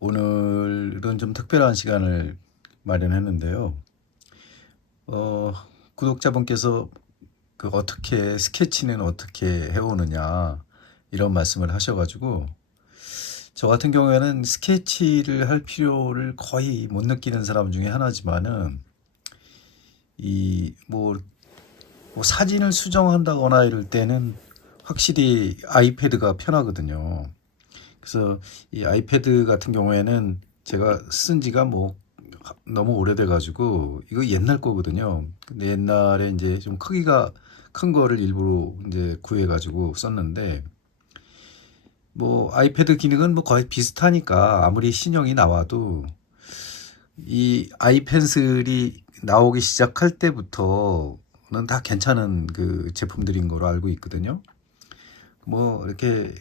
오늘은 좀 특별한 시간을 마련했는데요. 구독자분께서 어떻게 스케치는 어떻게 해오느냐 이런 말씀을 하셔가지고 저 같은 경우에는 스케치를 할 필요를 거의 못 느끼는 사람 중에 하나지만은 뭐 사진을 수정한다거나 이럴 때는 확실히 아이패드가 편하거든요. 그래서 이 아이패드 같은 경우에는 제가 쓴 지가 뭐 너무 오래돼 가지고 이거 옛날 거거든요. 근데 옛날에 이제 좀 크기가 큰 거를 일부러 이제 구해 가지고 썼는데 뭐 아이패드 기능은 뭐 거의 비슷하니까 아무리 신형이 나와도 이 아이펜슬이 나오기 시작할 때부터는 다 괜찮은 그 제품들인 거로 알고 있거든요. 뭐 이렇게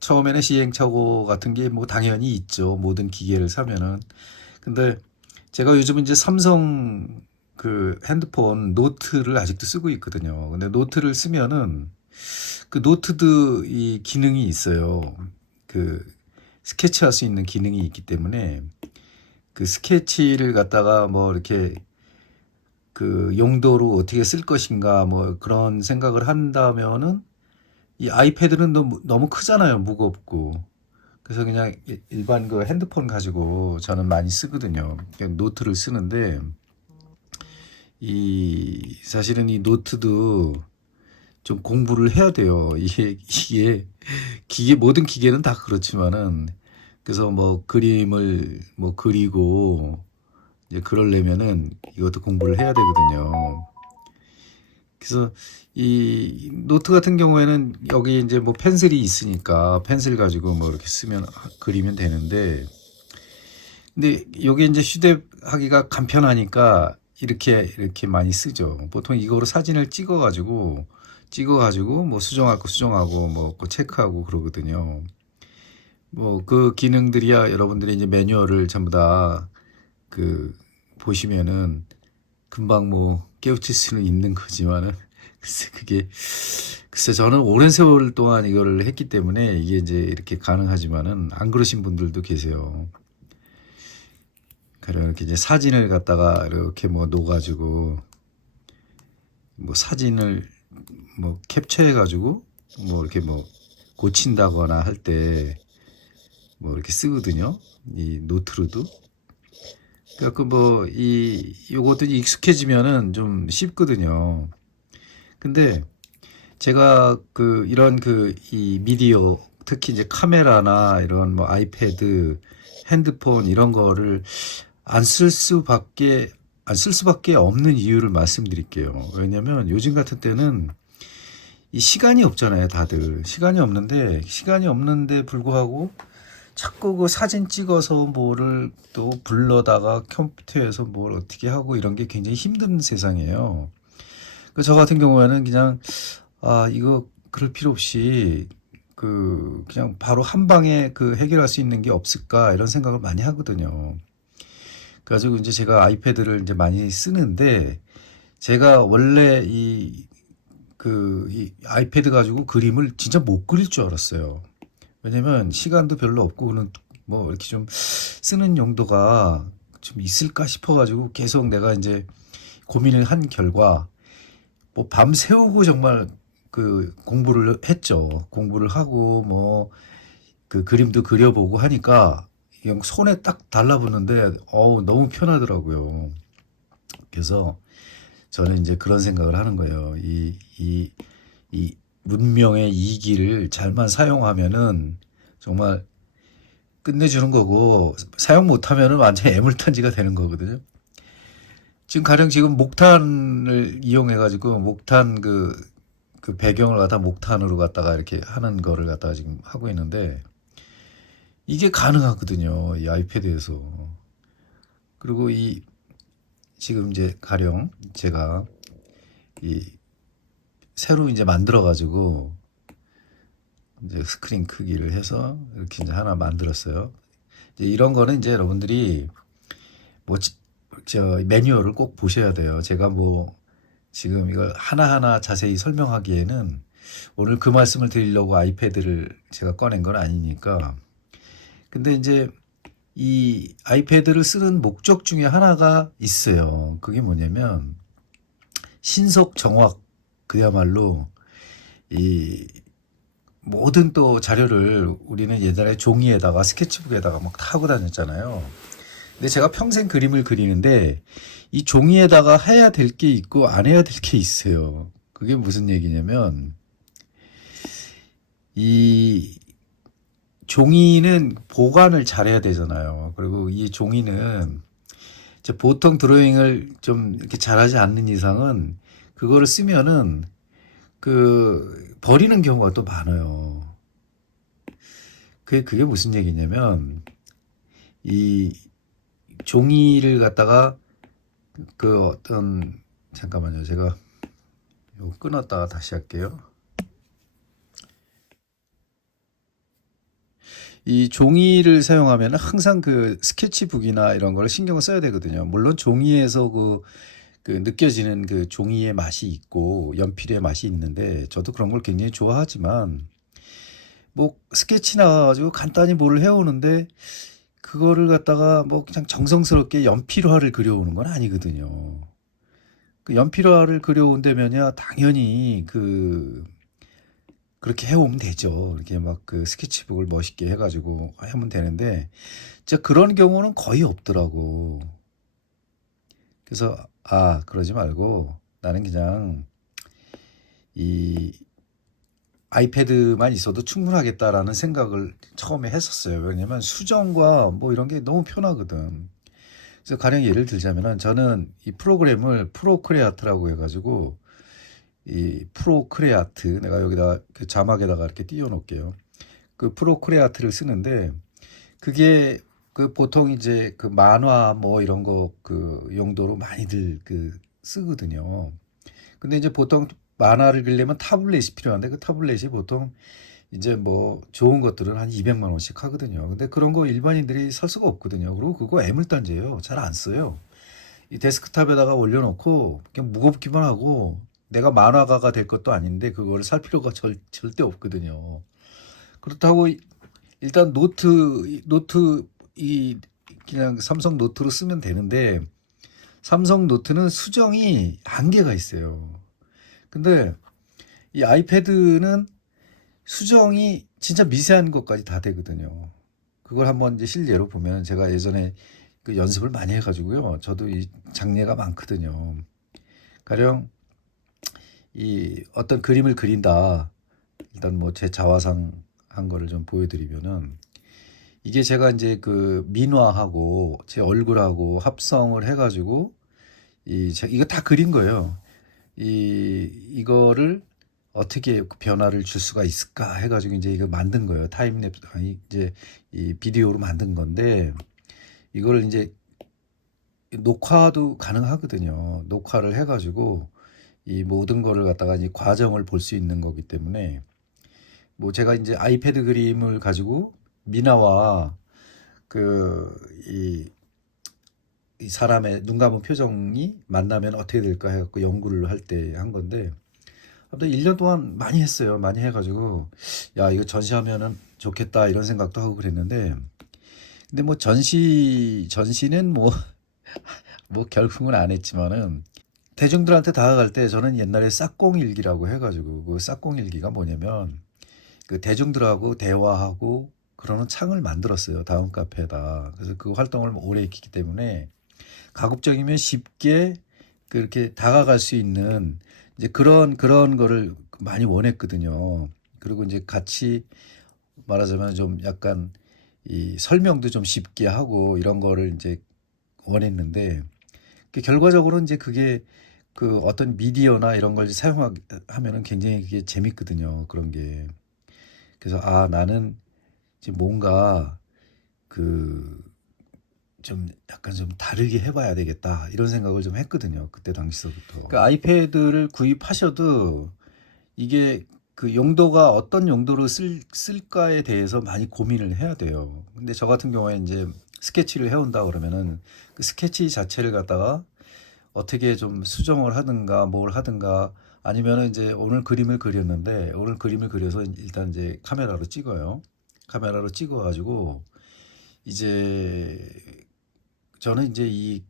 처음에는 시행착오 같은 게 뭐 당연히 있죠. 모든 기계를 사면은. 근데 제가 요즘 이제 삼성 그 핸드폰 노트를 아직도 쓰고 있거든요. 근데 노트를 쓰면은 그 노트도 이 기능이 있어요. 그 스케치할 수 있는 기능이 있기 때문에 그 스케치를 갖다가 뭐 이렇게 그 용도로 어떻게 쓸 것인가 뭐 그런 생각을 한다면은 이 아이패드는 너무 크잖아요. 무겁고. 그래서 그냥 일반 그 핸드폰 가지고 저는 많이 쓰거든요. 그냥 노트를 쓰는데 이 사실은 이 노트도 좀 공부를 해야 돼요. 이게 기계 모든 기계는 다 그렇지만은 그래서 뭐 그림을 뭐 그리고 이제 그러려면은 이것도 공부를 해야 되거든요. 그래서 이 노트 같은 경우에는 여기 이제 뭐 펜슬이 있으니까 펜슬 가지고 뭐 이렇게 쓰면 그리면 되는데 근데 여기 이제 휴대하기가 간편하니까 이렇게 많이 쓰죠. 보통 이거로 사진을 찍어가지고 뭐 수정할 거 수정하고 뭐 체크하고 그러거든요. 뭐 그 기능들이야 여러분들이 이제 매뉴얼을 전부 다 그 보시면은 금방 뭐 깨우칠 수는 있는 거지만은 글쎄 저는 오랜 세월 동안 이거를 했기 때문에 이게 이제 이렇게 가능하지만은 안 그러신 분들도 계세요. 그래 이렇게 이제 사진을 갖다가 이렇게 뭐 놓아가지고 뭐 사진을 뭐 캡처해 가지고 뭐 이렇게 뭐 고친다거나 할 때 뭐 이렇게 쓰거든요. 이 노트로도. 그래갖고 뭐 요것도 익숙해지면은 좀 쉽거든요. 근데 제가 그 이런 그 이 미디어 특히 이제 카메라나 이런 뭐 아이패드, 핸드폰 이런 거를 안 쓸 수밖에 없는 이유를 말씀드릴게요. 왜냐면 요즘 같은 때는 이 시간이 없잖아요, 다들. 시간이 없는데 불구하고 자꾸 그 사진 찍어서 뭐를 또 불러다가 컴퓨터에서 뭘 어떻게 하고 이런 게 굉장히 힘든 세상이에요. 저 같은 경우에는 그냥 이거 그럴 필요 없이 그냥 바로 한 방에 그 해결할 수 있는 게 없을까 이런 생각을 많이 하거든요. 그래가지고 이제 제가 아이패드를 이제 많이 쓰는데 제가 원래 이 아이패드 가지고 그림을 진짜 못 그릴 줄 알았어요. 왜냐면 시간도 별로 없고는 뭐 이렇게 좀 쓰는 용도가 좀 있을까 싶어가지고 계속 내가 이제 고민을 한 결과 뭐 밤 새우고 정말 그 공부를 했죠. 공부를 하고 뭐 그 그림도 그려보고 하니까 그냥 손에 딱 달라붙는데 너무 편하더라고요. 그래서 저는 이제 그런 생각을 하는 거예요. 이 문명의 이기를 잘만 사용하면은 정말 끝내주는 거고 사용 못하면은 완전 애물단지가 되는 거거든요. 지금 가령 지금 목탄을 이용해 가지고 목탄 그 배경을 갖다 목탄으로 갖다가 이렇게 하는 거를 갖다가 지금 하고 있는데 이게 가능하거든요. 이 아이패드에서. 그리고 지금 이제 가령 제가 이 새로 이제 만들어 가지고 이제 스크린 크기를 해서 이렇게 이제 하나 만들었어요. 이제 이런 거는 이제 여러분들이 뭐 저 매뉴얼을 꼭 보셔야 돼요. 제가 뭐 지금 이걸 하나하나 자세히 설명하기에는 오늘 그 말씀을 드리려고 아이패드를 제가 꺼낸 건 아니니까. 근데 이제 이 아이패드를 쓰는 목적 중에 하나가 있어요. 그게 뭐냐면 신속 정확, 그야말로 이 모든 또 자료를 우리는 옛날에 종이에다가 스케치북에다가 막 타고 다녔잖아요. 근데 제가 평생 그림을 그리는데 이 종이에다가 해야 될 게 있고 안 해야 될 게 있어요. 그게 무슨 얘기냐면 이 종이는 보관을 잘해야 되잖아요. 그리고 이 종이는 이제 보통 드로잉을 좀 이렇게 잘하지 않는 이상은 그거를 쓰면은 그 버리는 경우가 또 많아요. 그게 무슨 얘기냐면 이 종이를 갖다가 그 어떤 잠깐만요. 제가 이거 끊었다가 다시 할게요. 이 종이를 사용하면 항상 그 스케치북이나 이런 걸 신경을 써야 되거든요. 물론 종이에서 그 느껴지는 그 종이의 맛이 있고 연필의 맛이 있는데 저도 그런 걸 굉장히 좋아하지만 뭐 스케치 나와가지고 간단히 뭘 해오는데 그거를 갖다가 뭐 그냥 정성스럽게 연필화를 그려오는 건 아니거든요. 그 연필화를 그려온다면야 당연히 그렇게 해오면 되죠. 이렇게 막 그 스케치북을 멋있게 해가지고 하면 되는데 진짜 그런 경우는 거의 없더라고. 그래서 그러지 말고 나는 그냥 이 아이패드만 있어도 충분하겠다라는 생각을 처음에 했었어요. 왜냐면 수정과 뭐 이런 게 너무 편하거든. 그래서 가령 예를 들자면은 저는 이 프로그램을 프로크레아트라고 해가지고 이 프로크레아트 내가 여기다 그 자막에다가 이렇게 띄워 놓을게요. 그 프로크레아트를 쓰는데 그게 그 보통 이제 그 만화 뭐 이런 거 그 용도로 많이들 그 쓰거든요. 근데 이제 보통 만화를 그리려면 타블렛이 필요한데 그 타블렛이 보통 이제 뭐 좋은 것들은 한 200만 원씩 하거든요. 근데 그런 거 일반인들이 살 수가 없거든요. 그리고 그거 애물단지예요. 잘 안 써요. 이 데스크탑에다가 올려놓고 그냥 무겁기만 하고 내가 만화가가 될 것도 아닌데 그거를 살 필요가 절대 없거든요. 그렇다고 일단 노트 이 그냥 삼성 노트로 쓰면 되는데 삼성 노트는 수정이 한계가 있어요. 근데 이 아이패드는 수정이 진짜 미세한 것까지 다 되거든요. 그걸 한번 이제 실제로 보면 제가 예전에 그 연습을 많이 해가지고요. 저도 이 장래가 많거든요. 가령 이 어떤 그림을 그린다. 일단 뭐 제 자화상 한 거를 좀 보여드리면은 이게 제가 이제 그 민화하고 제 얼굴하고 합성을 해가지고 이거 다 그린 거예요. 이거를 어떻게 변화를 줄 수가 있을까 해가지고 이제 이거 만든 거예요. 타임랩 아니 이제 이 비디오로 만든 건데 이거를 이제 녹화도 가능하거든요. 녹화를 해가지고 이 모든 거를 갖다가 이 과정을 볼 수 있는 거기 때문에 뭐 제가 이제 아이패드 그림을 가지고 미나와 그 이 사람의 눈 감은 표정이 만나면 어떻게 될까 해갖고 연구를 할 때 한 건데 아무튼 1년 동안 많이 했어요. 많이 해가지고 야 이거 전시하면은 좋겠다 이런 생각도 하고 그랬는데 근데 뭐 전시는 뭐 결국은 안 했지만은 대중들한테 다가갈 때 저는 옛날에 싹공일기라고 해가지고 그 싹공일기가 뭐냐면 그 대중들하고 대화하고 그러는 창을 만들었어요. 다음 카페에다. 그래서 그 활동을 오래 했기 때문에 가급적이면 쉽게 그렇게 다가갈 수 있는 이제 그런 거를 많이 원했거든요. 그리고 이제 같이 말하자면 좀 약간 이 설명도 좀 쉽게 하고 이런 거를 이제 원했는데 결과적으로 이제 그게 그 어떤 미디어나 이런 걸 사용하면은 굉장히 그게 재밌거든요. 그런 게. 그래서 나는 지금 뭔가 그 좀 약간 좀 다르게 해봐야 되겠다 이런 생각을 좀 했거든요. 그때 당시서부터. 그 아이패드를 구입하셔도 이게 그 용도가 어떤 용도로 쓸까에 대해서 많이 고민을 해야 돼요. 근데 저 같은 경우에 이제 스케치를 해온다 그러면은 그 스케치 자체를 갖다가 어떻게 좀 수정을 하든가 뭘 하든가 아니면은 이제 오늘 그림을 그렸는데 오늘 그림을 그려서 일단 이제 카메라로 찍어요. 카메라로 찍어가지고 이제 저는 이제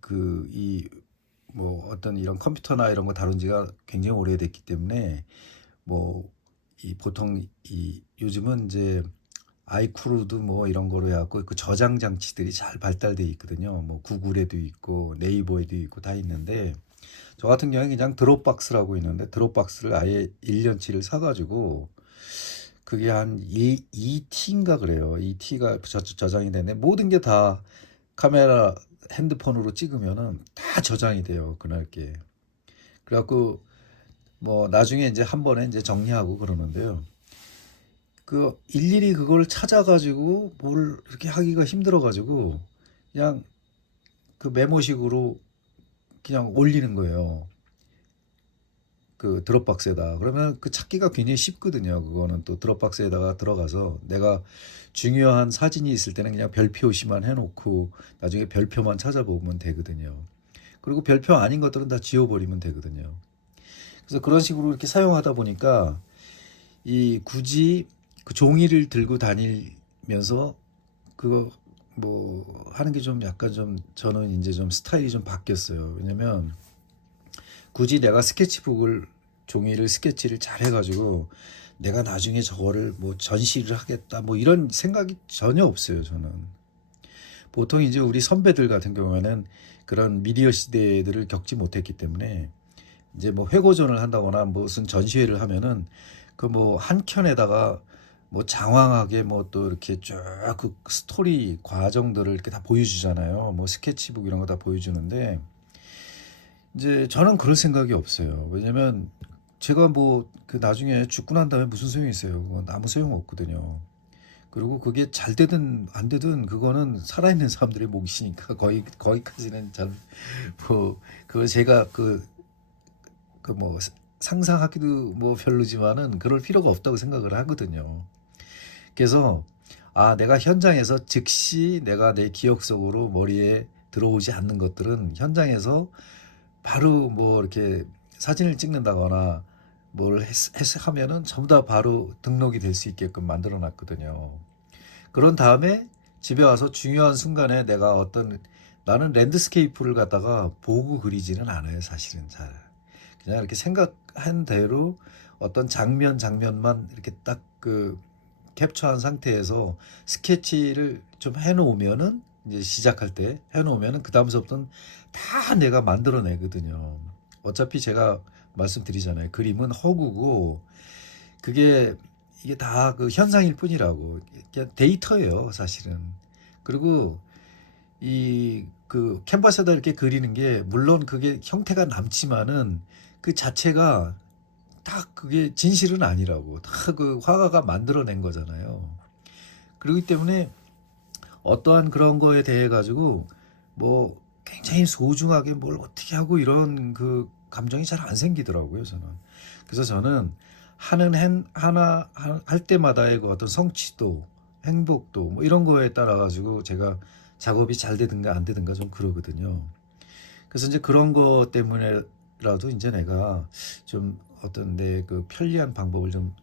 뭐 어떤 이런 컴퓨터나 이런 거 다룬 지가 굉장히 오래됐기 때문에 뭐 이 보통 이 요즘은 이제 아이쿠루도 뭐 이런 거로 해갖고 그 저장 장치들이 잘 발달돼 있거든요. 뭐 구글에도 있고 네이버에도 있고 다 있는데 저 같은 경우에 그냥 드롭박스라고 있는데 드롭박스를 아예 1년치를 사가지고 그게 한 2T인가 그래요. 2T가 저장이 되는데 모든 게 다 카메라 핸드폰으로 찍으면은 다 저장이 돼요. 그날 게. 그래갖고 뭐 나중에 이제 한 번에 이제 정리하고 그러는데요. 그 일일이 그걸 찾아가지고 뭘 이렇게 하기가 힘들어가지고 그냥 그 메모식으로 그냥 올리는 거예요. 그 드롭박스에다. 그러면 그 찾기가 굉장히 쉽거든요. 그거는 또 드롭박스에다가 들어가서 내가 중요한 사진이 있을 때는 그냥 별표시만 해놓고 나중에 별표만 찾아보면 되거든요. 그리고 별표 아닌 것들은 다 지워버리면 되거든요. 그래서 그런 식으로 이렇게 사용하다 보니까 이 굳이 그 종이를 들고 다니면서 그거 뭐 하는 게 좀 약간 좀 저는 이제 좀 스타일이 좀 바뀌었어요. 왜냐면 굳이 내가 스케치북을 종이를 스케치를 잘 해가지고 내가 나중에 저거를 뭐 전시를 하겠다 뭐 이런 생각이 전혀 없어요. 저는 보통 이제 우리 선배들 같은 경우에는 그런 미디어 시대들을 겪지 못했기 때문에 이제 뭐 회고전을 한다거나 무슨 전시회를 하면은 그 뭐 한 켠에다가 뭐 장황하게 뭐 또 이렇게 쭉 그 스토리 과정들을 이렇게 다 보여주잖아요. 뭐 스케치북 이런 거 다 보여주는데 이제 저는 그럴 생각이 없어요. 왜냐면 제가 뭐 그 나중에 죽고 난 다음에 무슨 소용이 있어요. 그건 아무 소용 없거든요. 그리고 그게 잘 되든 안 되든 그거는 살아있는 사람들의 몫이니까 거기까지는 잘 뭐 그걸 제가 그 뭐 상상하기도 뭐 별로지만은 그럴 필요가 없다고 생각을 하거든요. 그래서 아 내가 현장에서 즉시 내가 내 기억 속으로 머리에 들어오지 않는 것들은 현장에서 바로 뭐 이렇게 사진을 찍는다거나 뭘 하면은 전부 다 바로 등록이 될 수 있게끔 만들어 놨거든요. 그런 다음에 집에 와서 중요한 순간에 내가 나는 랜드스케이프를 갖다가 보고 그리지는 않아요, 사실은 잘. 그냥 이렇게 생각한 대로 어떤 장면만 이렇게 딱 캡처한 상태에서 스케치를 좀 해놓으면은 이제 시작할 때 해놓으면은 그 다음서부터는 다 내가 만들어내거든요. 어차피 제가 말씀드리잖아요. 그림은 허구고 그게 이게 다 그 현상일 뿐이라고. 그냥 데이터예요, 사실은. 그리고 그 캔버스에다 이렇게 그리는 게 물론 그게 형태가 남지만은 그 자체가 다 그게 진실은 아니라고. 다 그 화가가 만들어낸 거잖아요. 그렇기 때문에 어떠한 그런 거에 대해 가지고 뭐 굉장히 소중하게 뭘 어떻게 하고 이런 그 감정이 잘 안 생기더라고요, 저는. 그래서 저는 하나 할 때마다의 그 어떤 성취도, 행복도 뭐 이런 거에 따라 가지고 제가 작업이 잘 되든가 안 되든가 좀 그러거든요. 그래서 이제 그런 거 때문에라도 이제 내가 좀 어떤 내 그 편리한 방법을 좀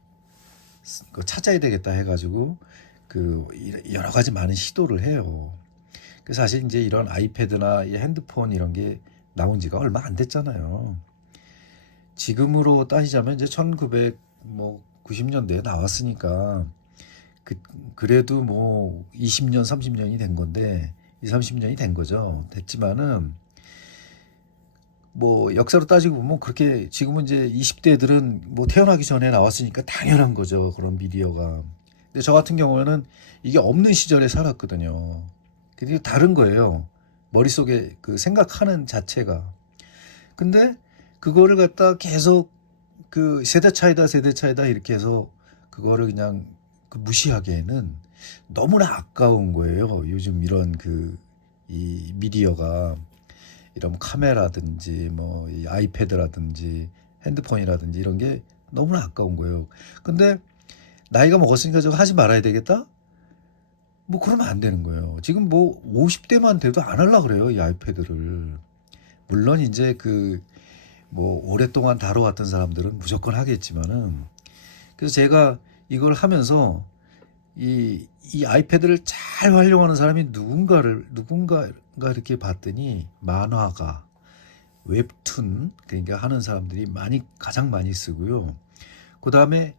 찾아야 되겠다 해가지고 그 여러 가지 많은 시도를 해요. 그 사실 이제 이런 아이패드나 이 핸드폰 이런 게 나온 지가 얼마 안 됐잖아요. 지금으로 따지자면 이제 1990년대에 나왔으니까 그래도 뭐 20년, 30년이 된 건데 2, 30년이 된 거죠. 됐지만은 뭐 역사로 따지고 보면 그렇게 지금은 이제 20대들은 뭐 태어나기 전에 나왔으니까 당연한 거죠. 그런 미디어가. 근데 저 같은 경우에는 이게 없는 시절에 살았거든요. 근데 다른 거예요. 머릿속에 그 생각하는 자체가. 근데 그거를 갖다 계속 그 세대 차이다 이렇게 해서 그거를 그냥 그 무시하기에는 너무나 아까운 거예요. 요즘 이런 이 미디어가 이런 카메라든지 뭐 이 아이패드라든지 핸드폰이라든지 이런 게 너무나 아까운 거예요. 근데 나이가 먹었으니까 저거 하지 말아야 되겠다? 뭐 그러면 안 되는 거예요. 지금 뭐 50대만 돼도 안 하려고 그래요, 이 아이패드를. 물론 이제 뭐 오랫동안 다뤄왔던 사람들은 무조건 하겠지만은 그래서 제가 이걸 하면서 이 아이패드를 잘 활용하는 사람이 누군가 이렇게 봤더니 만화가, 웹툰, 그러니까 하는 사람들이 가장 많이 쓰고요. 그 다음에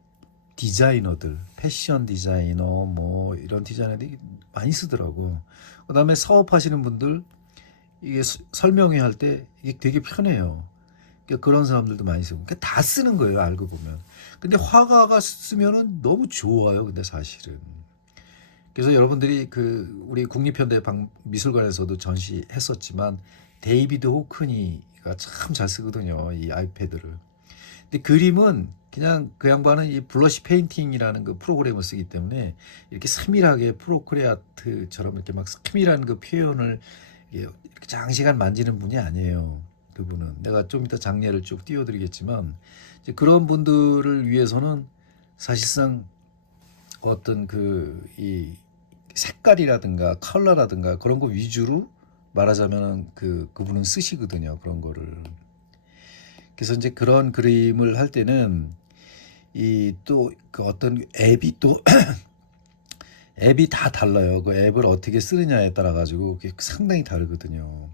디자이너들, 패션 디자이너, 뭐 이런 디자이너들이 많이 쓰더라고. 그 다음에 사업하시는 분들, 이게 설명회 할 때 이게 되게 편해요. 그러니까 그런 사람들도 많이 쓰고. 그러니까 다 쓰는 거예요, 알고 보면. 근데 화가가 쓰면은 너무 좋아요, 근데 사실은. 그래서 여러분들이 우리 국립현대 미술관에서도 전시했었지만, 데이비드 호크니가 참 잘 쓰거든요, 이 아이패드를. 근데 그림은 그냥 그 양반은 이 블러시 페인팅이라는 그 프로그램을 쓰기 때문에 이렇게 세밀하게 프로크리아트처럼 이렇게 막 세밀한 그 표현을 이렇게 장시간 만지는 분이 아니에요. 그분은 내가 좀 이따 장례를 쭉 띄워드리겠지만, 이제 그런 분들을 위해서는 사실상 어떤 이 색깔이라든가 컬러라든가 그런 거 위주로 말하자면은 그분은 쓰시거든요, 그런 거를. 그래서 이제 그런 그림을 할 때는 이 또 그 어떤 앱이 또 앱이 다 달라요. 그 앱을 어떻게 쓰느냐에 따라 가지고 그게 상당히 다르거든요.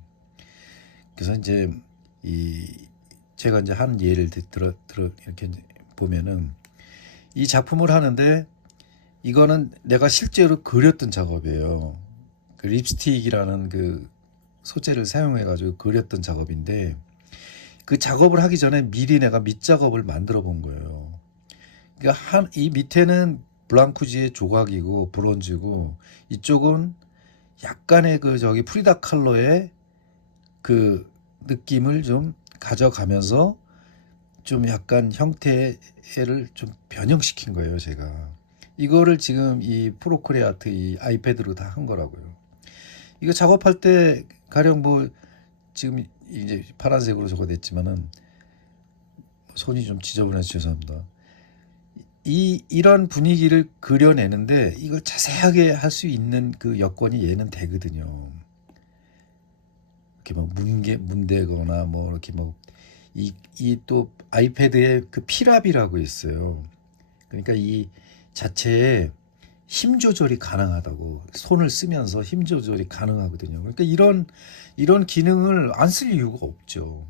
그래서 이제 제가 이제 하는 예를 들어 이렇게 보면은, 이 작품을 하는데 이거는 내가 실제로 그렸던 작업이에요. 그 립스틱이라는 그 소재를 사용해 가지고 그렸던 작업인데, 그 작업을 하기 전에 미리 내가 밑작업을 만들어 본 거예요. 그러니까 이 밑에는 블랑쿠지의 조각이고 브론즈고, 이쪽은 약간의 프리다 칼로의 그 느낌을 좀 가져가면서 좀 약간 형태를 좀 변형시킨 거예요, 제가. 이거를 지금 이 프로크리에이트 이 아이패드로 다 한 거라고요. 이거 작업할 때 가령 뭐 지금 이제 파란색으로 저거 됐지만은 손이 좀 지저분해서 죄송합니다. 이런 분위기를 그려내는데 이걸 자세하게 할 수 있는 그 여건이 얘는 되거든요. 이렇게 막 문대거나 뭐 이렇게 뭐 이 또 아이패드에 그 필압이라고 있어요. 그러니까 이 자체에 힘 조절이 가능하다고, 손을 쓰면서 힘 조절이 가능하거든요. 그러니까 이런 기능을 안 쓸 이유가 없죠.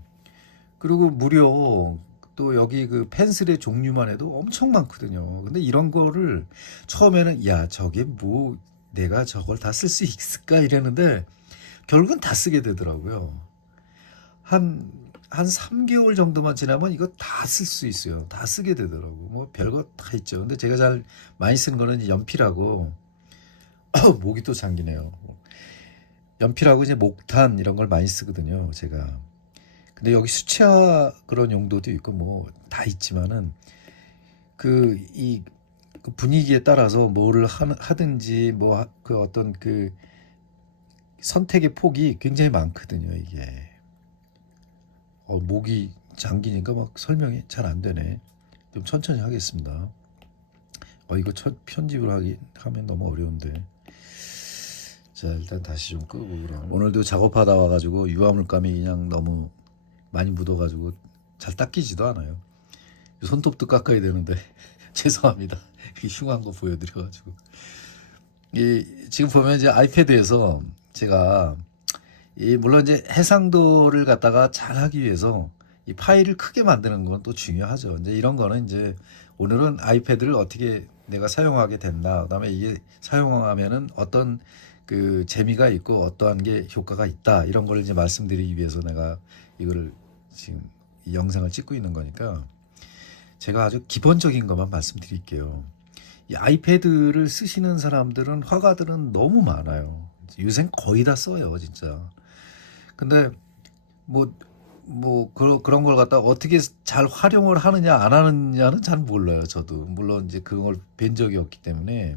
그리고 무려 또 여기 그 펜슬의 종류만 해도 엄청 많거든요. 근데 이런 거를 처음에는 야, 저게 뭐 내가 저걸 다 쓸 수 있을까 이랬는데 결국은 다 쓰게 되더라고요. 한 3개월 정도만 지나면 이거 다 쓸 수 있어요. 다 쓰게 되더라고. 뭐 별거 다 있죠. 근데 제가 잘 많이 쓰는 거는 연필하고 목이 또 잠기네요. 연필하고 이제 목탄 이런 걸 많이 쓰거든요, 제가. 근데 여기 수채화 그런 용도도 있고 뭐 다 있지만은 그 분위기에 따라서 뭐를 하든지 뭐 그 어떤 그 선택의 폭이 굉장히 많거든요, 이게. 목이 잠기니까 막 설명이 잘 안 되네. 좀 천천히 하겠습니다. 이거 편집을 하면 너무 어려운데. 자, 일단 다시 좀 끄고 그럼. 오늘도 작업하다 와가지고 유화물감이 그냥 너무 많이 묻어가지고 잘 닦이지도 않아요. 손톱도 깎아야 되는데 죄송합니다. 흉한 거 보여드려가지고. 지금 보면 이제 아이패드에서 제가 물론 이제 해상도를 갖다가 잘 하기 위해서 이 파일을 크게 만드는 건 또 중요하죠. 이제 이런 거는 이제 오늘은 아이패드를 어떻게 내가 사용하게 된다. 그다음에 이게 사용하면은 어떤 그 재미가 있고 어떠한 게 효과가 있다. 이런 걸 이제 말씀드리기 위해서 내가 이거를 지금 이 영상을 찍고 있는 거니까 제가 아주 기본적인 것만 말씀드릴게요. 이 아이패드를 쓰시는 사람들은, 화가들은 너무 많아요. 요새 거의 다 써요, 진짜. 근데 그런 걸 갖다 어떻게 잘 활용을 하느냐 안 하느냐는 잘 몰라요, 저도. 물론 이제 그걸 뵌 적이 없기 때문에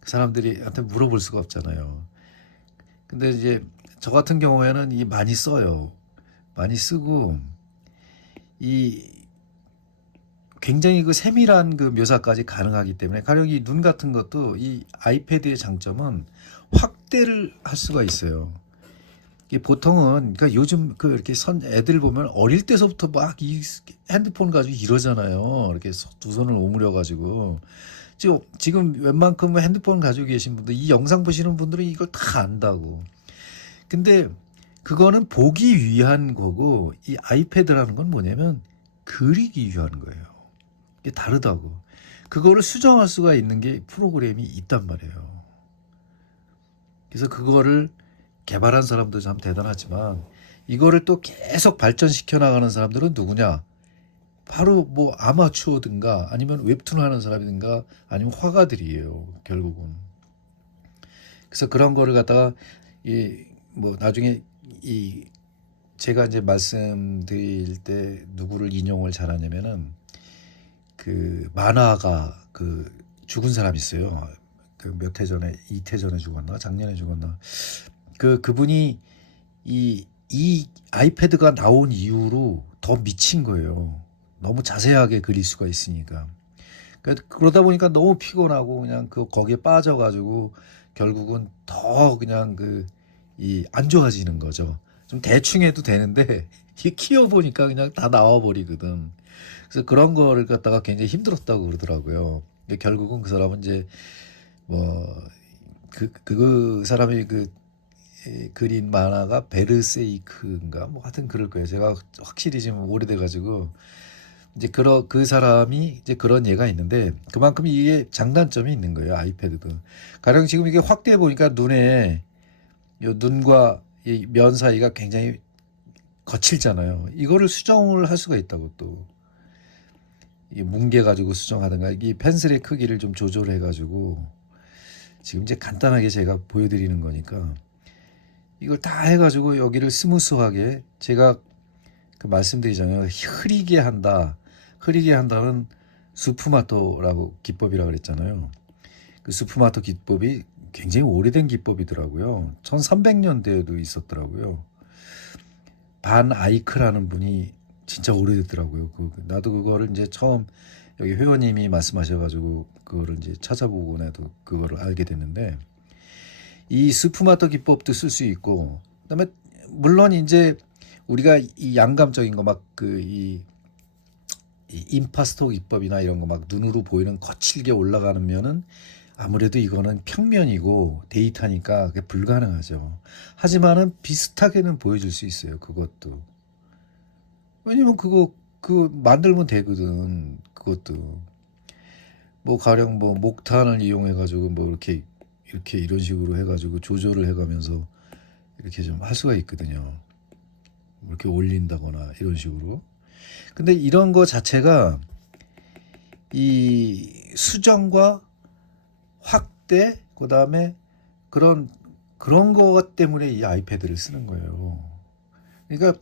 그 사람들이한테 물어볼 수가 없잖아요. 근데 이제 저 같은 경우에는 많이 써요. 많이 쓰고 굉장히 그 세밀한 그 묘사까지 가능하기 때문에, 가령 이 눈 같은 것도 이 아이패드의 장점은 확대를 할 수가 있어요. 보통은 그러니까 요즘 이렇게 애들 보면 어릴 때서부터 막 이 핸드폰 가지고 이러잖아요. 이렇게 두 손을 오므려 가지고 지금 웬만큼 핸드폰 가지고 계신 분들, 이 영상 보시는 분들은 이걸 다 안다고. 근데 그거는 보기 위한 거고, 이 아이패드라는 건 뭐냐면 그리기 위한 거예요. 이게 다르다고. 그거를 수정할 수가 있는 게 프로그램이 있단 말이에요. 그래서 그거를 개발한 사람도 참 대단하지만, 이거를 또 계속 발전시켜 나가는 사람들은 누구냐? 바로 뭐 아마추어든가 아니면 웹툰 하는 사람이든가 아니면 화가들이에요, 결국은. 그래서 그런 거를 갖다가 이 뭐 나중에 이 제가 이제 말씀드릴 때 누구를 인용을 잘하냐면은 그 만화가 그 죽은 사람 있어요. 그 몇 해 전에, 이태 전에 죽었나 작년에 죽었나. 그분이 이 아이패드가 나온 이후로 더 미친 거예요. 너무 자세하게 그릴 수가 있으니까. 그러다 보니까 너무 피곤하고 그냥 거기에 빠져가지고 결국은 더 그냥 안 좋아지는 거죠. 좀 대충 해도 되는데 이 키워보니까 그냥 다 나와버리거든. 그래서 그런 거를 갖다가 굉장히 힘들었다고 그러더라고요. 근데 결국은 그 사람은 이제 뭐 그 사람이 그린 만화가 베르세이크인가 뭐 하여튼 그럴 거예요. 제가 확실히 지금 오래돼가지고 이제 그 사람이 이제 그런 예가 있는데, 그만큼 이게 장단점이 있는 거예요. 아이패드도 가령 지금 이게 확대해 보니까 요 눈과 이 면 사이가 굉장히 거칠잖아요. 이거를 수정을 할 수가 있다고. 또 이 뭉개 가지고 수정하든가, 이 펜슬의 크기를 좀 조절해 가지고, 지금 이제 간단하게 제가 보여드리는 거니까 이걸 다 해가지고 여기를 스무스하게, 제가 말씀드리잖아요. 흐리게 한다. 흐리게 한다는 수프마토라고 기법이라고 그랬잖아요. 그 수프마토 기법이 굉장히 오래된 기법이더라고요. 1300년대에도 있었더라고요. 반 아이크라는 분이 진짜 오래됐더라고요. 나도 그거를 이제 처음 여기 회원님이 말씀하셔가지고 그거를 이제 찾아보고 나도 그거를 알게 됐는데, 이 스푸마토 기법도 쓸 수 있고, 그다음에 물론 이제 우리가 이 양감적인 거 막 이 임파스토 기법이나 이런 거 막 눈으로 보이는 거칠게 올라가는 면은 아무래도 이거는 평면이고 데이터니까 그게 불가능하죠. 하지만은 비슷하게는 보여줄 수 있어요. 그것도. 왜냐면 그거 만들면 되거든. 그것도. 뭐 가령 뭐 목탄을 이용해 가지고 뭐 이렇게 이런 식으로 해 가지고 조절을 해 가면서 이렇게 좀 할 수가 있거든요. 이렇게 올린다거나 이런 식으로. 근데 이런 거 자체가 이 수정과 확대, 그다음에 그런 거 때문에 이 아이패드를 쓰는 거예요. 그러니까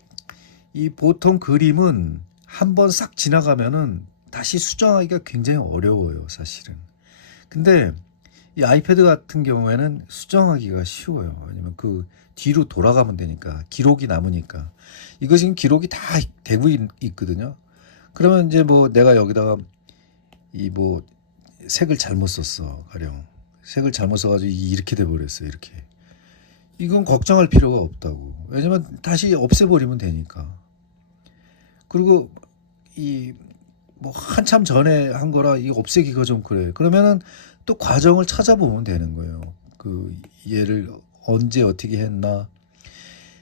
이 보통 그림은 한번 싹 지나가면은 다시 수정하기가 굉장히 어려워요, 사실은. 근데 이 아이패드 같은 경우에는 수정하기가 쉬워요. 왜냐면 뒤로 돌아가면 되니까, 기록이 남으니까. 이거 지금 기록이 다 되고 있거든요. 그러면 이제 뭐 내가 여기다가 뭐 색을 잘못 썼어, 가령. 색을 잘못 써가지고 이렇게 돼버렸어요, 이렇게. 이건 걱정할 필요가 없다고. 왜냐면 다시 없애버리면 되니까. 그리고 뭐 한참 전에 한 거라 이 없애기가 좀 그래. 그러면은 또 과정을 찾아보면 되는 거예요. 얘를 언제 어떻게 했나.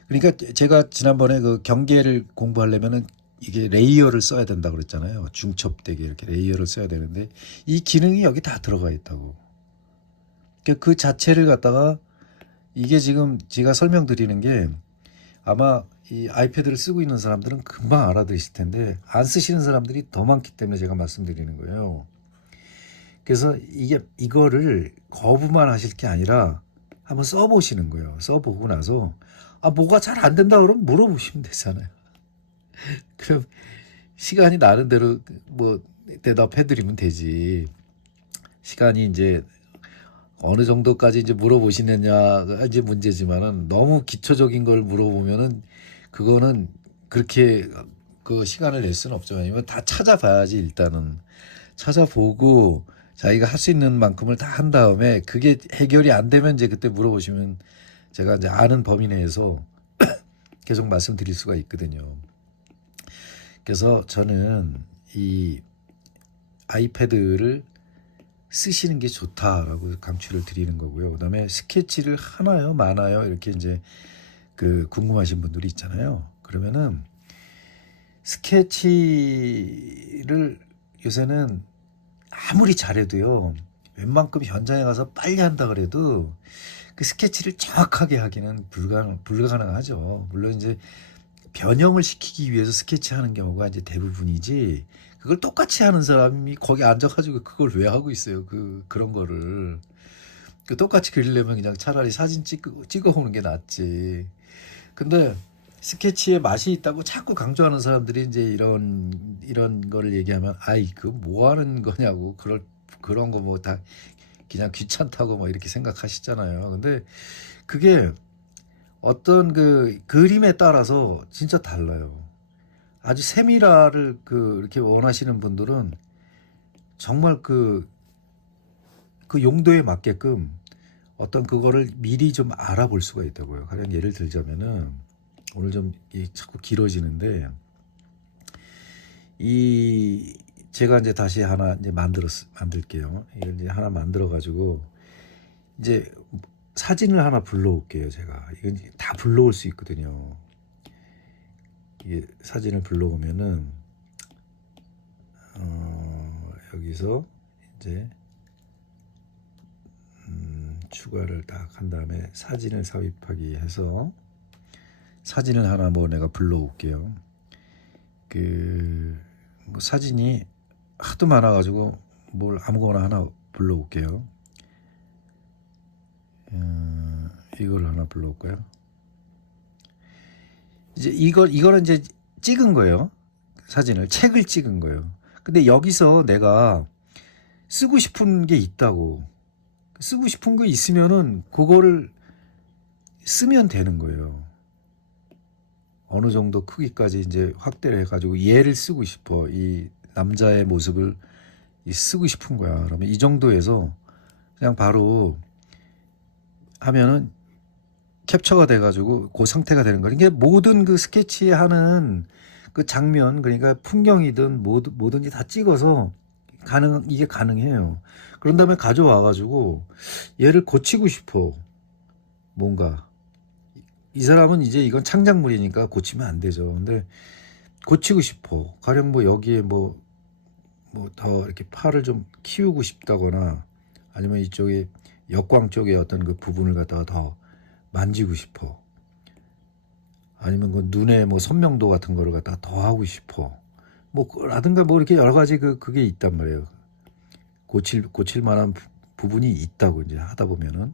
그러니까 제가 지난번에 경계를 공부하려면은 이게 레이어를 써야 된다 그랬잖아요. 중첩되게 이렇게 레이어를 써야 되는데 이 기능이 여기 다 들어가 있다고. 그러니까 그 자체를 갖다가, 이게 지금 제가 설명드리는 게 아마 이 아이패드를 쓰고 있는 사람들은 금방 알아들으실 텐데, 안 쓰시는 사람들이 더 많기 때문에 제가 말씀드리는 거예요. 그래서 이거를 거부만 하실 게 아니라 한번 써보시는 거예요. 써보고 나서 뭐가 잘 안 된다 그러면 물어보시면 되잖아요. 그럼 시간이 나는 대로 뭐 대답해드리면 되지. 시간이 이제 어느 정도까지 이제 물어보시느냐가 이제 문제지만은, 너무 기초적인 걸 물어보면은 그거는 그렇게 시간을 낼 수는 없죠. 아니면 다 찾아봐야지. 일단은 찾아보고 자기가 할 수 있는 만큼을 다 한 다음에 그게 해결이 안 되면 이제 그때 물어보시면 제가 이제 아는 범위 내에서 계속 말씀드릴 수가 있거든요. 그래서 저는 이 아이패드를 쓰시는 게 좋다라고 강추를 드리는 거고요. 그다음에 스케치를 하나요, 많아요? 이렇게 이제 그 궁금하신 분들이 있잖아요. 그러면은 스케치를 요새는 아무리 잘해도요, 웬만큼 현장에 가서 빨리 한다 그래도 그 스케치를 정확하게 하기는 불가능하죠. 물론 이제 변형을 시키기 위해서 스케치하는 경우가 이제 대부분이지, 그걸 똑같이 하는 사람이 거기 앉아가지고 그걸 왜 하고 있어요? 그런 거를. 그 똑같이 그리려면 그냥 차라리 사진 찍어 오는 게 낫지. 근데 스케치에 맛이 있다고 자꾸 강조하는 사람들이 이제 이런 거를 얘기하면, 아이, 그 뭐 하는 거냐고, 그런 거 뭐 다 그냥 귀찮다고 뭐 이렇게 생각하시잖아요. 근데 그게 어떤 그 그림에 따라서 진짜 달라요. 아주 세밀화를 이렇게 원하시는 분들은 정말 그 용도에 맞게끔 어떤 그거를 미리 좀 알아볼 수가 있다고요. 가령 예를 들자면은, 오늘 좀 자꾸 길어지는데, 제가 이제 다시 하나 이제 만들게요. 이걸 이제 하나 만들어 가지고 이제 사진을 하나 불러올게요. 제가 이건 다 불러올 수 있거든요. 이게 사진을 불러오면은 여기서 이제 추가를 딱 한 다음에 사진을 삽입하기 해서 사진을 하나 뭐 내가 불러올게요. 뭐 사진이 하도 많아가지고 뭘 아무거나 하나 불러올게요. 이걸 하나 불러올까요? 이제 이거는 이제 찍은 거예요. 사진을, 책을 찍은 거예요. 근데 여기서 내가 쓰고 싶은 게 있다고, 쓰고 싶은 거 있으면은 그거를 쓰면 되는 거예요. 어느 정도 크기까지 이제 확대를 해가지고 얘를 쓰고 싶어. 이 남자의 모습을 쓰고 싶은 거야. 그러면 이 정도에서 그냥 바로 하면은 캡처가 돼가지고 그 상태가 되는 거예요. 이게 모든 그 스케치하는 그 장면, 그러니까 풍경이든 뭐든지 다 찍어서 이게 가능해요. 그런 다음에 가져와가지고 얘를 고치고 싶어. 뭔가 이 사람은 이제 이건 창작물이니까 고치면 안 되죠. 근데 고치고 싶어. 가령 뭐 여기에 뭐 더 이렇게 팔을 좀 키우고 싶다거나, 아니면 이쪽에 역광 쪽에 어떤 그 부분을 갖다가 더 만지고 싶어. 아니면 그 눈의 뭐 선명도 같은 거를 갖다가 더 하고 싶어. 뭐 라든가 뭐 이렇게 여러 가지 그게 있단 말이에요. 고칠 만한 부분이 있다고 이제 하다 보면은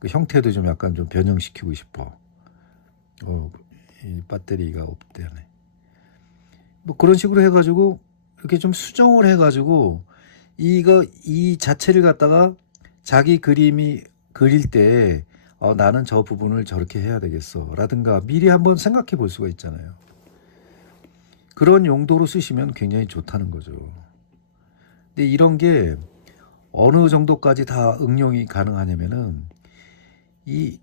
그 형태도 좀 약간 좀 변형시키고 싶어. 이 배터리가 없대네. 뭐 그런 식으로 해가지고 이렇게 좀 수정을 해가지고 이 자체를 갖다가 자기 그림이 그릴 때 나는 저 부분을 저렇게 해야 되겠어 라든가 미리 한번 생각해 볼 수가 있잖아요. 그런 용도로 쓰시면 굉장히 좋다는 거죠. 근데 이런 게 어느 정도까지 다 응용이 가능하냐면은, 이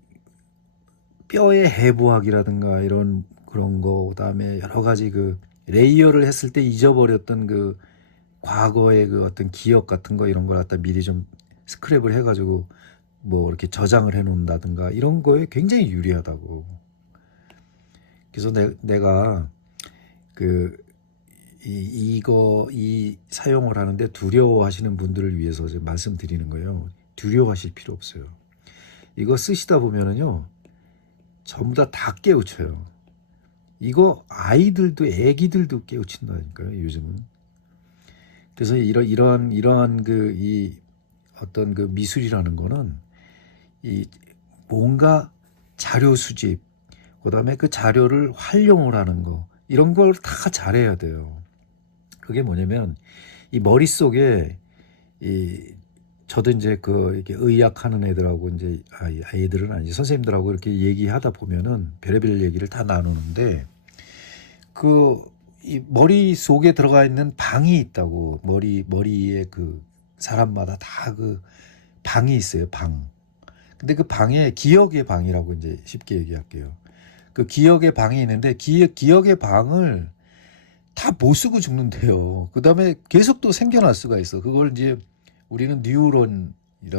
뼈의 해부학이라든가 이런 그런 거, 그다음에 여러 가지 그 레이어를 했을 때 잊어버렸던 그 과거의 그 어떤 기억 같은 거, 이런 걸 갖다 미리 좀 스크랩을 해가지고 뭐 이렇게 저장을 해 놓는다든가 이런 거에 굉장히 유리하다고. 그래서 내가 이 사용을 하는데 두려워하시는 분들을 위해서 지금 말씀드리는 거예요. 두려워하실 필요 없어요. 이거 쓰시다 보면은요, 전부 다 깨우쳐요. 이거 아이들도, 애기들도 깨우친다니까요, 요즘은. 그래서 이러한 이 어떤 그 미술이라는 거는 이 뭔가 자료 수집, 그다음에 그 자료를 활용을 하는 거, 이런 걸 다 잘해야 돼요. 그게 뭐냐면, 이 머릿속에 저도 이제 이렇게 의학하는 애들하고 이제 애들은 아니지, 선생님들하고 이렇게 얘기하다 보면은 별의별 얘기를 다 나누는데, 이 머릿속에 들어가 있는 방이 있다고. 머리에 그 사람마다 다 그 방이 있어요, 방. 근데 그 방에 기억의 방이라고 이제 쉽게 얘기할게요. 그 기억의 방이 있는데 기억의 방을 다 못 쓰고 죽는데요. 그 다음에 계속 또 생겨날 수가 있어. 그걸 이제 우리는 뉴런이라고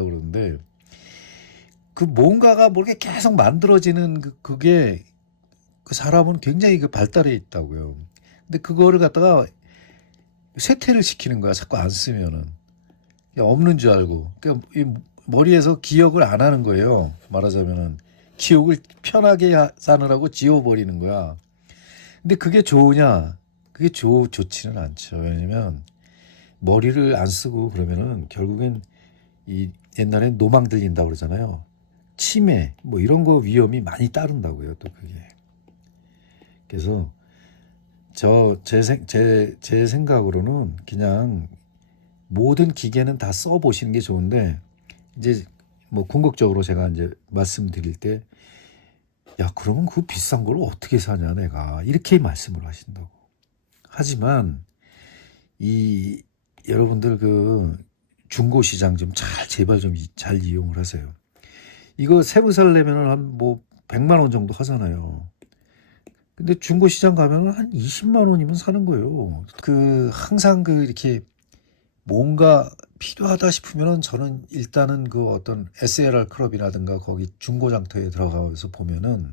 그러는데 그 뭔가가 뭐 이렇게 계속 만들어지는 그게 그 사람은 굉장히 그 발달해 있다고요. 근데 그거를 갖다가 쇠퇴를 시키는 거야. 자꾸 안 쓰면은. 그냥 없는 줄 알고. 그러니까 이 머리에서 기억을 안 하는 거예요. 말하자면은 기억을 편하게 사느라고 지워버리는 거야. 근데 그게 좋으냐? 그게 좋지는 않죠. 왜냐면 머리를 안 쓰고 그러면은 결국엔 이 옛날엔 노망 들린다고 그러잖아요. 치매 뭐 이런 거 위험이 많이 따른다고요. 또 그게. 그래서 제 생각으로는 그냥 모든 기계는 다 써보시는 게 좋은데 이제 뭐 궁극적으로 제가 이제 말씀드릴 때 야, 그러면 그 비싼 걸 어떻게 사냐 내가 이렇게 말씀을 하신다고. 하지만 이 여러분들 그 중고 시장 좀 제발 좀 잘 이용을 하세요. 이거 새로 살려면 한 뭐 100만 원 정도 하잖아요. 근데 중고 시장 가면 한 20만 원이면 사는 거예요. 그 항상 그 이렇게 뭔가 필요하다 싶으면은 저는 일단은 그 어떤 SLR 클럽이라든가 거기 중고장터에 들어가서 보면은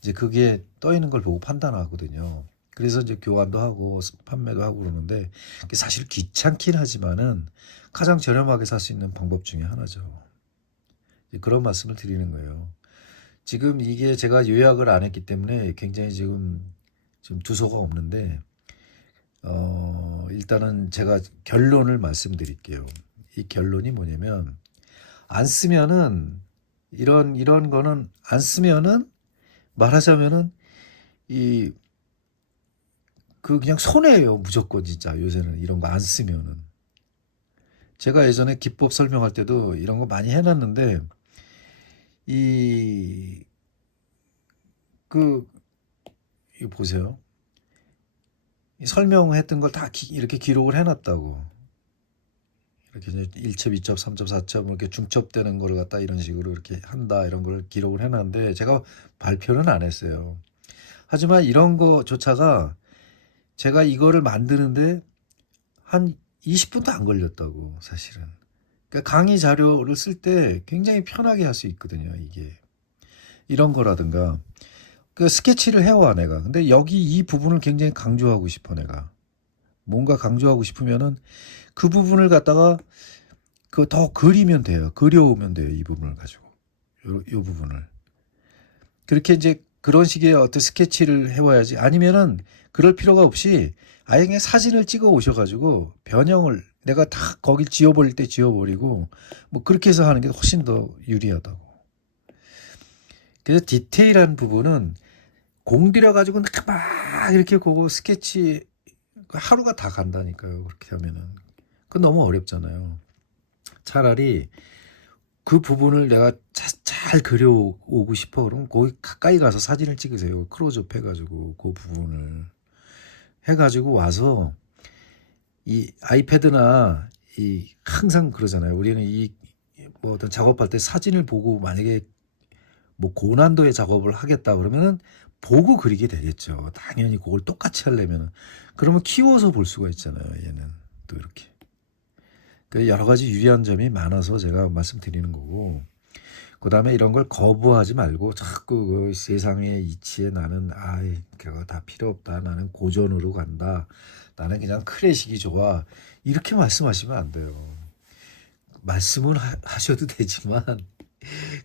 이제 그게 떠 있는 걸 보고 판단하거든요. 그래서 이제 교환도 하고 판매도 하고 그러는데 그게 사실 귀찮긴 하지만은 가장 저렴하게 살 수 있는 방법 중에 하나죠. 그런 말씀을 드리는 거예요. 지금 이게 제가 요약을 안 했기 때문에 굉장히 지금 좀 두서가 없는데 일단은 제가 결론을 말씀드릴게요. 이 결론이 뭐냐면 안 쓰면은 이런 거는 안 쓰면은 말하자면은 이 그 그냥 손해예요. 무조건 진짜 요새는 이런 거 안 쓰면은. 제가 예전에 기법 설명할 때도 이런 거 많이 해놨는데 이 그 이거 보세요. 이 설명했던 걸 다 이렇게 기록을 해놨다고. 이렇게 이제 1첩, 2첩, 3첩, 4첩 이렇게 중첩되는 거를 갖다 이런 식으로 이렇게 한다 이런 걸 기록을 해놨는데 제가 발표는 안 했어요. 하지만 이런 거조차가 제가 이거를 만드는데 한 20분도 안 걸렸다고 사실은. 그러니까 강의 자료를 쓸 때 굉장히 편하게 할 수 있거든요. 이게 이런 거라든가 그 스케치를 해와 내가. 근데 여기 이 부분을 굉장히 강조하고 싶어 내가. 뭔가 강조하고 싶으면은 그 부분을 갖다가 그 더 그리면 돼요. 그려오면 돼요. 이 부분을 가지고 요 부분을 그렇게 이제 그런 식의 어떤 스케치를 해와야지. 아니면은 그럴 필요가 없이 아예 그냥 사진을 찍어 오셔가지고 변형을 내가 다 거길 지워버릴 때 지워버리고 뭐 그렇게 해서 하는 게 훨씬 더 유리하다고. 그래서 디테일한 부분은 공들여 가지고 막 이렇게 그거 스케치 하루가 다 간다니까요. 그렇게 하면은 그건 너무 어렵잖아요. 차라리 그 부분을 내가 잘 그려오고 싶어. 그럼 거기 가까이 가서 사진을 찍으세요. 클로즈업 해가지고 그 부분을 해가지고 와서 이 아이패드나 이 항상 그러잖아요. 우리는 이 뭐 어떤 작업할 때 사진을 보고 만약에 뭐 고난도의 작업을 하겠다 그러면은 보고 그리게 되겠죠. 당연히 그걸 똑같이 하려면은 그러면 키워서 볼 수가 있잖아요. 얘는 또 이렇게. 그 여러 가지 유리한 점이 많아서 제가 말씀드리는 거고. 그 다음에 이런 걸 거부하지 말고 자꾸 그 세상의 이치에 나는 그거 다 필요 없다. 나는 고전으로 간다. 나는 그냥 클래식이 좋아. 이렇게 말씀하시면 안 돼요. 말씀은 하셔도 되지만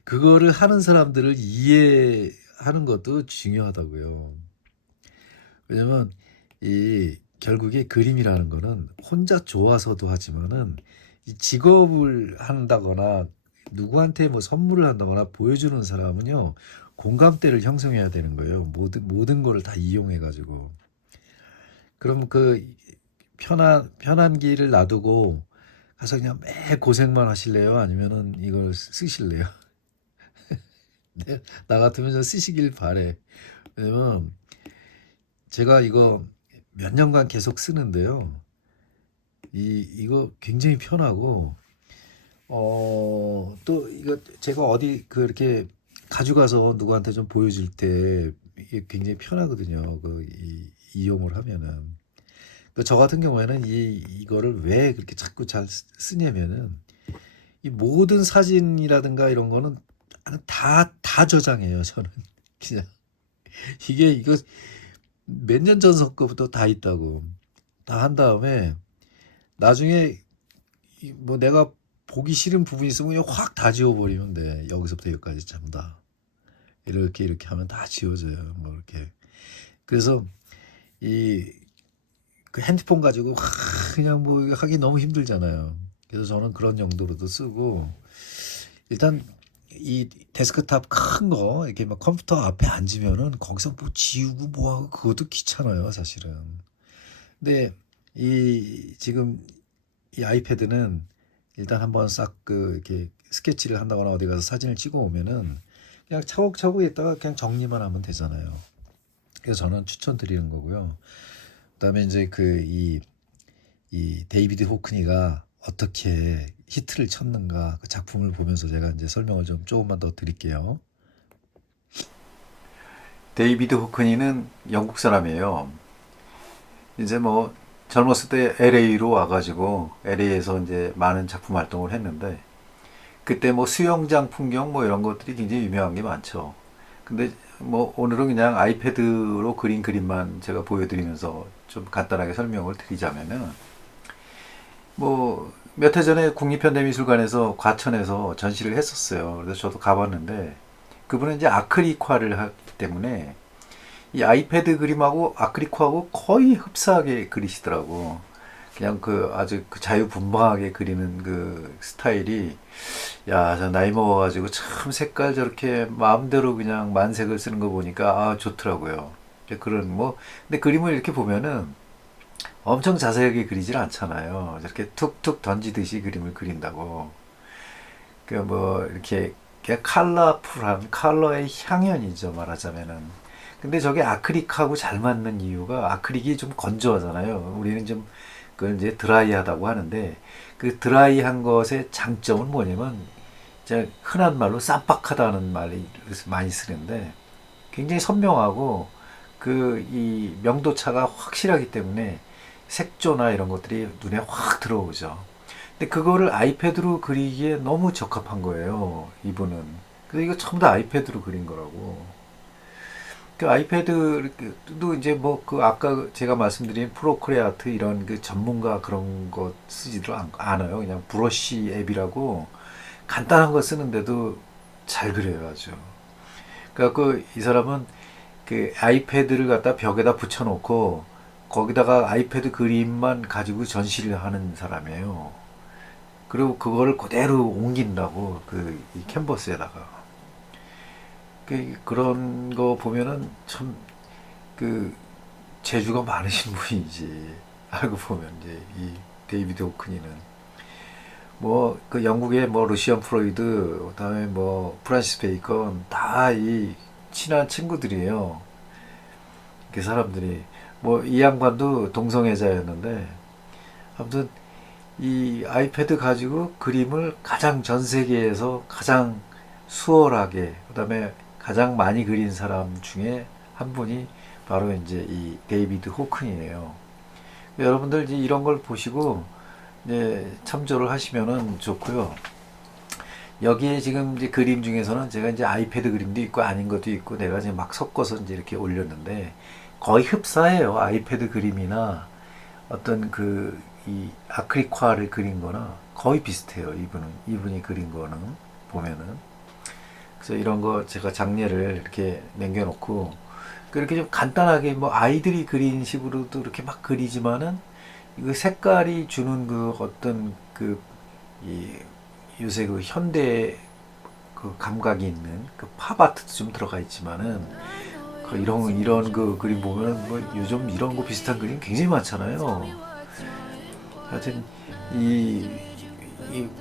그거를 하는 사람들을 이해하는 것도 중요하다고요. 왜냐면 이 결국에 그림이라는 거는 혼자 좋아서도 하지만은 이 직업을 한다거나 누구한테 뭐 선물을 한다거나 보여주는 사람은요 공감대를 형성해야 되는 거예요. 모든 거를 다 이용해 가지고. 그럼 그 편한 길을 놔두고 가서 그냥 매 고생만 하실래요? 아니면은 이걸 쓰실래요? 네, 나 같으면 좀 쓰시길 바래. 왜냐면 제가 이거 몇 년간 계속 쓰는데요. 이거 굉장히 편하고 또 이거 제가 어디 그렇게 가져가서 누구한테 좀 보여줄 때 이게 굉장히 편하거든요. 이용을 하면은 저 같은 경우에는 이거를 왜 그렇게 자꾸 잘 쓰냐면은 이 모든 사진이라든가 이런 거는 다 저장해요, 저는. 그냥 이거 몇 년 전 거부터 다 있다고. 다 한 다음에 나중에 뭐 내가 보기 싫은 부분이 있으면 그냥 확 다 지워버리면 돼. 여기서부터 여기까지 전부 다. 이렇게 하면 다 지워져요. 뭐 이렇게. 그래서 이 그 핸드폰 가지고 그냥 뭐 하기 너무 힘들잖아요. 그래서 저는 그런 용도로도 쓰고 일단 이 데스크탑 큰 거 이렇게 막 컴퓨터 앞에 앉으면은 거기서 뭐 지우고 뭐 하고 그것도 귀찮아요, 사실은. 근데 이 지금 이 아이패드는 일단 한번 싹 그 이렇게 스케치를 한다거나 어디 가서 사진을 찍어 오면은 그냥 차곡차곡 있다가 그냥 정리만 하면 되잖아요. 그래서 저는 추천드리는 거고요. 그다음에 이제 이 데이비드 호크니가 어떻게 히트를 쳤는가 그 작품을 보면서 제가 이제 설명을 좀 조금만 더 드릴게요. 데이비드 호크니는 영국 사람이에요. 이제 뭐 젊었을 때 LA로 와가지고 LA에서 이제 많은 작품 활동을 했는데 그때 뭐 수영장 풍경 뭐 이런 것들이 굉장히 유명한 게 많죠. 근데 뭐 오늘은 그냥 아이패드로 그린 그림만 제가 보여드리면서 좀 간단하게 설명을 드리자면은 뭐 몇 해 전에 국립현대미술관에서 과천에서 전시를 했었어요. 그래서 저도 가봤는데 그분은 이제 아크릴화를 하기 때문에 이 아이패드 그림하고 아크릴화하고 거의 흡사하게 그리시더라고. 그냥 그 아주 그 자유분방하게 그리는 그 스타일이 야, 저 나이 먹어가지고 참 색깔 저렇게 마음대로 그냥 만색을 쓰는 거 보니까 아 좋더라고요. 그런 뭐 근데 그림을 이렇게 보면은 엄청 자세하게 그리질 않잖아요. 저렇게 툭툭 던지듯이 그림을 그린다고. 그 뭐 이렇게 그냥 컬러풀한 컬러의 향연이죠, 말하자면은. 근데 저게 아크릴하고 잘 맞는 이유가 아크릴이 좀 건조하잖아요. 우리는 좀 그걸 이제 드라이하다고 하는데 그 드라이한 것의 장점은 뭐냐면 이제 흔한 말로 쌈박하다는 말이 많이 쓰는데 굉장히 선명하고 그 이 명도차가 확실하기 때문에 색조나 이런 것들이 눈에 확 들어오죠. 근데 그거를 아이패드로 그리기에 너무 적합한 거예요, 이분은. 그래서 이거 전부 다 아이패드로 그린 거라고. 그 아이패드도 이제 뭐 그 아까 제가 말씀드린 프로크레아트 이런 그 전문가 그런 거 쓰지도 않아요. 그냥 브러쉬 앱이라고 간단한 거 쓰는데도 잘 그려요, 아주. 그래갖고 이 사람은 그 아이패드를 갖다 벽에다 붙여놓고 거기다가 아이패드 그림만 가지고 전시를 하는 사람이에요. 그리고 그거를 그대로 옮긴다고 그 이 캔버스에다가. 그런 거 보면은 참 그 재주가 많으신 분이지. 알고 보면 이제 이 데이비드 호크니는 뭐 그 영국의 뭐 루시안 프로이드 그다음에 뭐 프란시스 베이컨 다 이 친한 친구들이에요. 그 사람들이 뭐 이 양반도 동성애자였는데 아무튼 이 아이패드 가지고 그림을 가장 전 세계에서 가장 수월하게 그다음에 가장 많이 그린 사람 중에 한 분이 바로 이제 이 데이비드 호크니예요. 여러분들 이제 이런 걸 보시고 이제 참조를 하시면은 좋고요. 여기에 지금 이제 그림 중에서는 제가 이제 아이패드 그림도 있고 아닌 것도 있고 내가 이제 막 섞어서 이제 이렇게 올렸는데 거의 흡사해요. 아이패드 그림이나 어떤 그 이 아크릴화를 그린 거나 거의 비슷해요. 이분이 그린 거는 보면은. 그래서 이런 거 제가 장례를 이렇게 남겨놓고 그렇게 좀 간단하게 뭐 아이들이 그린 식으로도 이렇게 막 그리지만은 그 색깔이 주는 그 어떤 그 이 요새 그 현대 그 감각이 있는 그 팝아트도 좀 들어가 있지만은 그 이런 그 그림 보면 뭐 요즘 이런 거 비슷한 그림 굉장히 많잖아요. 하여튼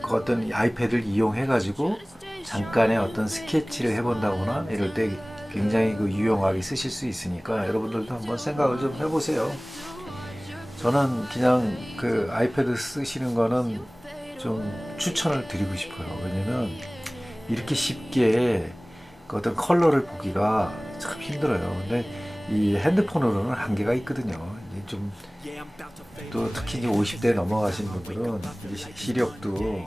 그 어떤 아이패드를 이용해 가지고 잠깐의 어떤 스케치를 해본다거나 이럴 때 굉장히 그 유용하게 쓰실 수 있으니까 여러분들도 한번 생각을 좀 해보세요. 저는 그냥 그 아이패드 쓰시는 거는 좀 추천을 드리고 싶어요. 왜냐면 이렇게 쉽게 그 어떤 컬러를 보기가 참 힘들어요. 근데 이 핸드폰으로는 한계가 있거든요. 이제 좀 또 특히 이제 50대 넘어가신 분들은 이제 시력도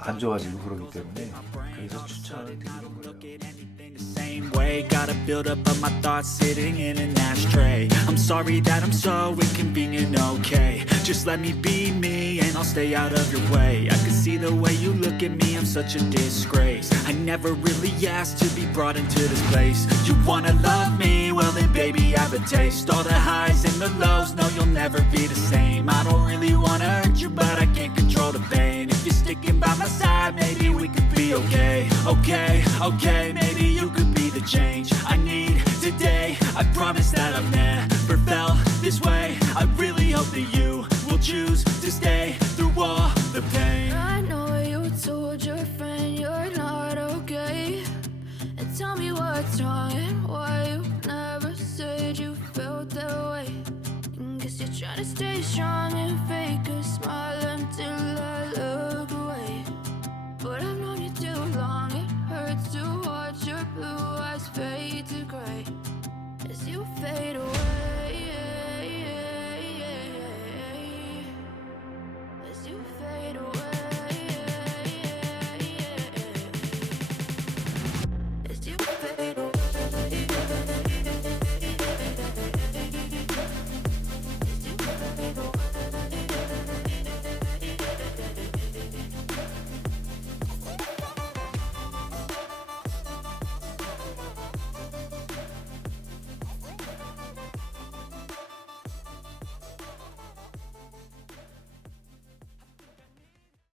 안 좋아지고 그러기 때문에 그래서 추천을 드리는 거예요. Same way, gotta build up of my thoughts sitting in an ashtray. I'm sorry that I'm so inconvenient, okay. Just let me be me and I'll stay out of your way. I can see the way you look at me, I'm such a disgrace. I never really asked to be brought into this place. You wanna love me? Well then baby I have a taste. All the highs and the lows, no you'll never be the same. I don't really wanna hurt you but I can't control the pain. If you're sticking by my side, maybe we could be okay. Okay, okay, maybe you could be the change I need today. I promise that I've never felt this way. I really hope that you will choose to stay through all the pain. I know you told your friend you're not okay, and tell me what's wrong and why you never said you felt that way. And guess you're trying to stay strong and fake a smile until I look away. But I've known you too long, it hurts to watch your blue eyes fade.